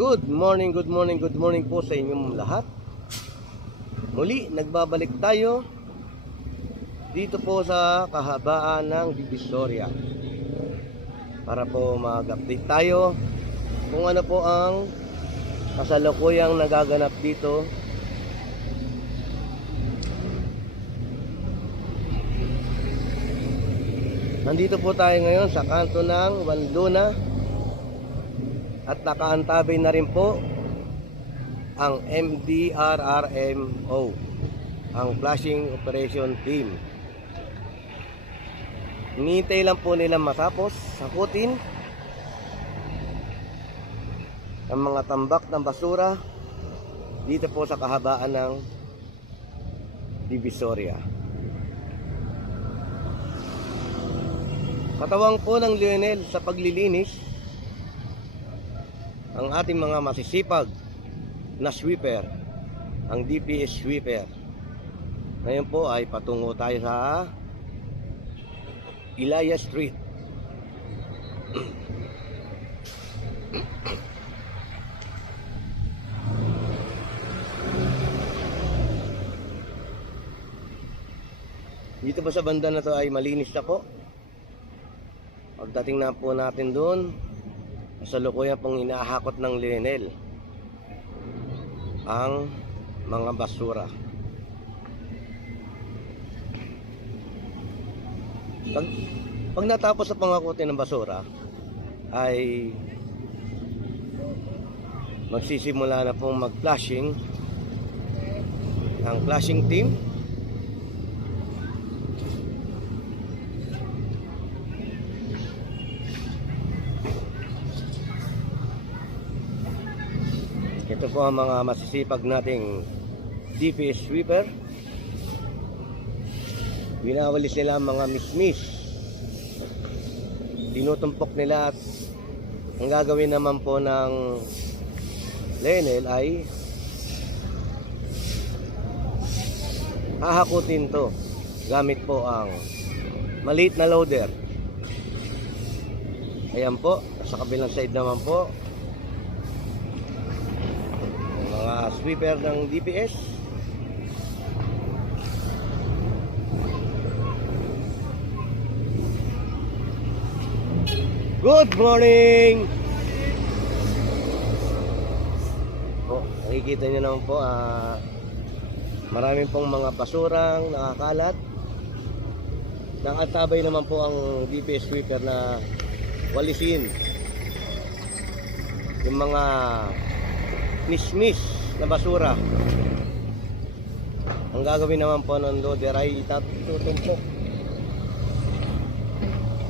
Good morning, good morning, good morning po sa inyong lahat. Muli, nagbabalik tayo dito po sa kahabaan ng Divisoria para po mag-update tayo kung ano po ang kasalukuyang nagaganap dito. Nandito po tayo ngayon sa kanto ng Wanduna at nakaantabay na rin po ang MDRRMO, ang Flashing Operation Team. Hinihintay lang po nila matapos sakutin ang mga tambak ng basura dito po sa kahabaan ng Divisoria. Katawang po ng Lionel sa paglilinis ang ating mga masisipag na sweeper, ang DPS sweeper. Ngayon po ay patungo tayo sa Ilaya Street. Dito pa sa banda na to ay malinis na po. Pagdating na po natin doon, kasalukuyan pong inahakot ng Lionel ang mga basura. Pag natapos sa pangakutin ng basura ay magsisimula na pong mag-flashing ang flashing team. Ito po ang mga masisipag nating DPS sweeper. Winawalis nila ang mga mismis. Tinutumpok nila at ang gagawin naman po ng Lionel ay hahakutin to gamit po ang maliit na loader. Ayan po, sa kabilang side naman po mga sweeper ng DPS. Good morning po. Nakikita nyo naman po, maraming pong mga basurang nakakalat. Nakatabay naman po ang DPS sweeper na walisin yung mga mismis na basura. Ang gagawin naman po ng loader ay itutumpok.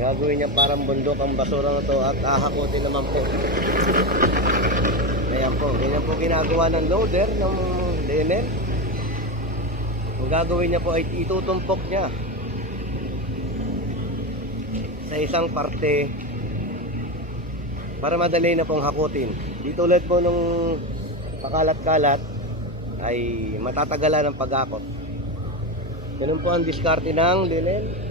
Gagawin niya parang bundok ang basura na to at hahakutin naman po. Ayan po, ganyan po ginagawa ng loader ng Lionel. Ang gagawin niya po ay itutumpok niya sa isang parte para madali na pong hakutin. Dito ulit po nung pakalat-kalat ay matatagalan ng pag-akot. Ganun po ang diskarte ng Lionel.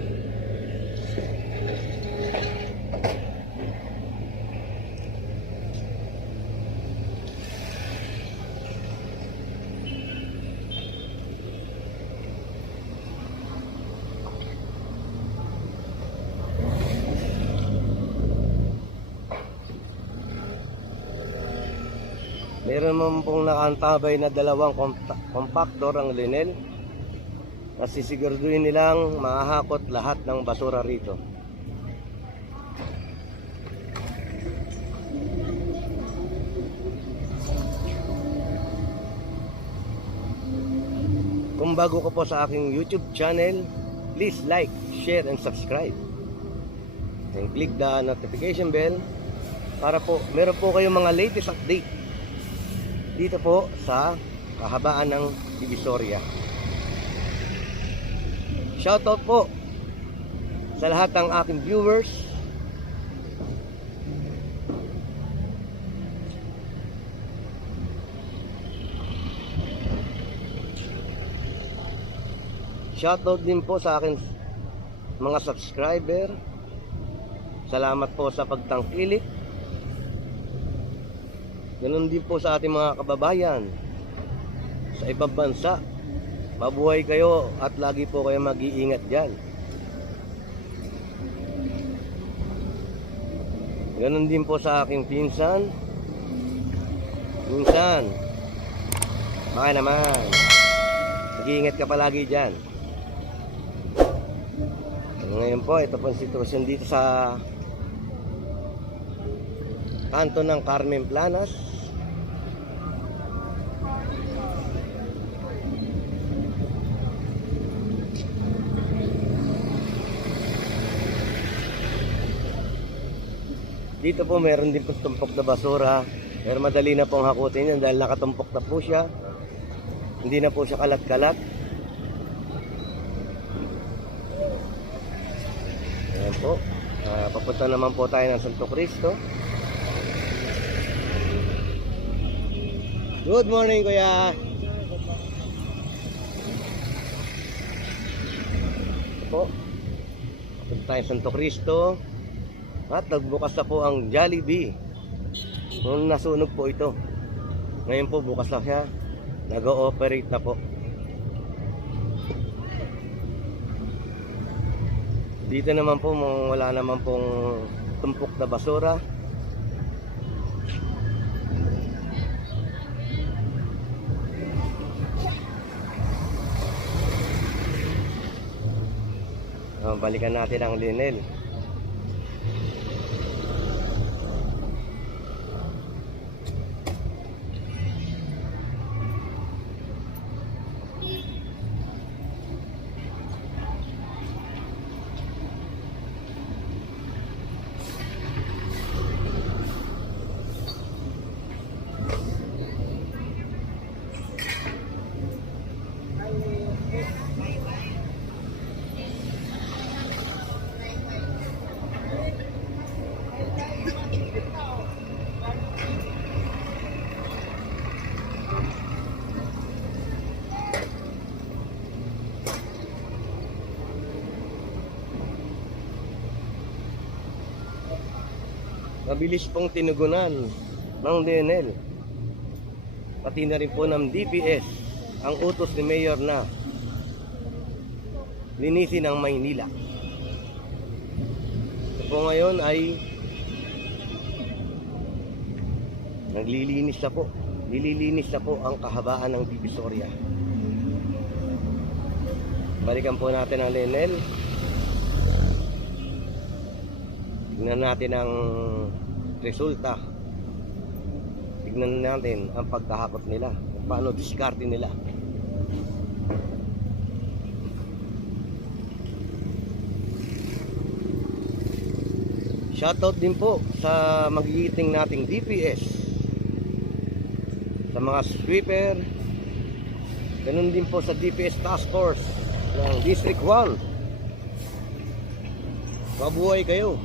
Meron naman pong nakaantabay na dalawang compactor ang Lionel na sisiguraduhin nilang mahahakot lahat ng basura rito. Kung bago ka po sa aking YouTube channel, please like, share, and subscribe. And click the notification bell para po meron po kayong mga latest update dito po sa kahabaan ng Divisoria. Shoutout po sa lahat ng aking viewers. Shoutout din po sa aking mga subscriber. Salamat po sa pagtangkilik. Ganun din po sa ating mga kababayan sa ibang bansa. Mabuhay kayo at lagi po kayo mag-iingat dyan. Ganun din po sa aking pinsan. Pinsan, baka naman, mag-iingat ka palagi dyan. Ngayon po, ito po ang sitwasyon dito sa kanto ng Carmen Planas. Dito po meron din po tumpok na basura, pero madali na pong hakutin yan dahil nakatumpok na po siya. Hindi na po siya kalat-kalat. Ayan po, papunta naman po tayo ng Santo Cristo. Good morning, kuya. Ito po, papunta tayo ng Santo Cristo. At nagbukas na po ang Jollibee. Nung nasunog po ito. Ngayon po bukas na siya. Nag-ooperate na po. Dito naman po wala naman pong tumpok na basura. Balikan natin ang Linel. Mabilis pong tinugunan ng DNL, pati na rin po ng DPS ang utos ni Mayor na linisin ang Maynila. Ito po ngayon ay nililinis na po ang kahabaan ng Divisoria. Balikan po natin ang DNL. Tignan natin ang resulta. Tignan natin ang pagkahakot nila, kung paano diskarte nila. Shoutout din po sa magigiting nating DPS, sa mga sweeper, ganun din po sa DPS Task Force ng District 1. Mabuhay kayo.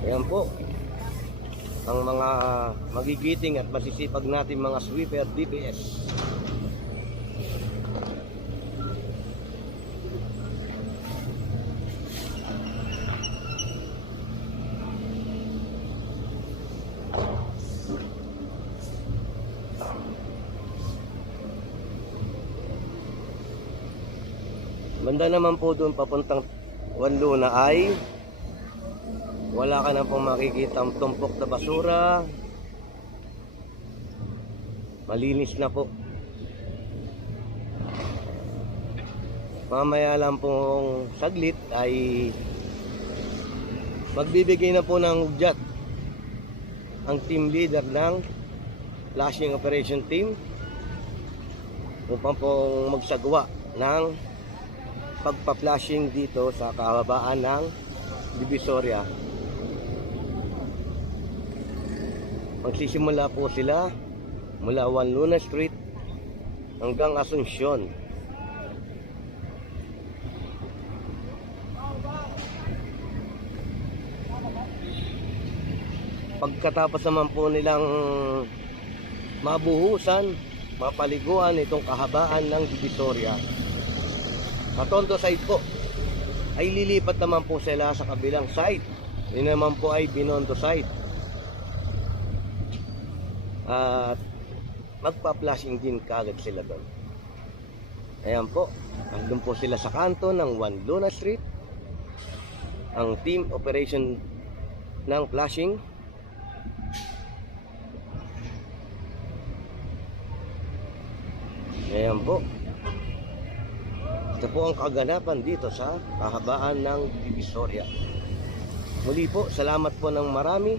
Ayan po ang mga magigiting at masisipag natin mga sweeper DPS. Banda naman po doon papuntang Wanluna ay wala ka na pong makikita tumpok na basura. Malinis na po. Mamaya lang pong saglit ay magbibigay na po ng udyat ang team leader ng flashing operation team upang pong magsagawa ng pagpa-flashing dito sa kahabaan ng Divisoria. Magsisimula po sila mula Wanluna Street hanggang Asuncion. Pagkatapos naman po nilang mabuhusan, mapaliguan itong kahabaan ng Divisoria. Sa Tondo side po ay lilipat naman po sila sa kabilang side. Yun naman po ay Binondo side. At magpa-flashing din kagad sila doon. Ayan po, andun po sila sa kanto ng 1 Luna Street. Ang team operation ng flashing. Ayan po. Ito po ang kaganapan dito sa kahabaan ng Divisoria. Muli po, salamat po ng marami